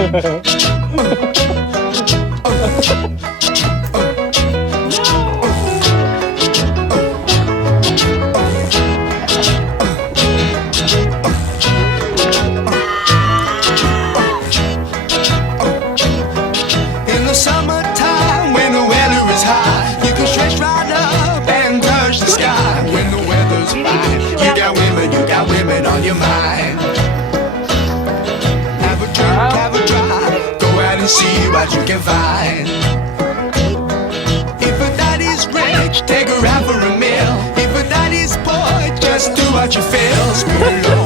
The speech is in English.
In the summertime, when the weather is high, you can stretch right up and touch the sky. When the weather's fine, you got women on your mind. Have a drink, have a drive, go out and see what you can find. If a daddy's rich, take her out for a meal. If a daddy's poor, just do what you feel. Spoon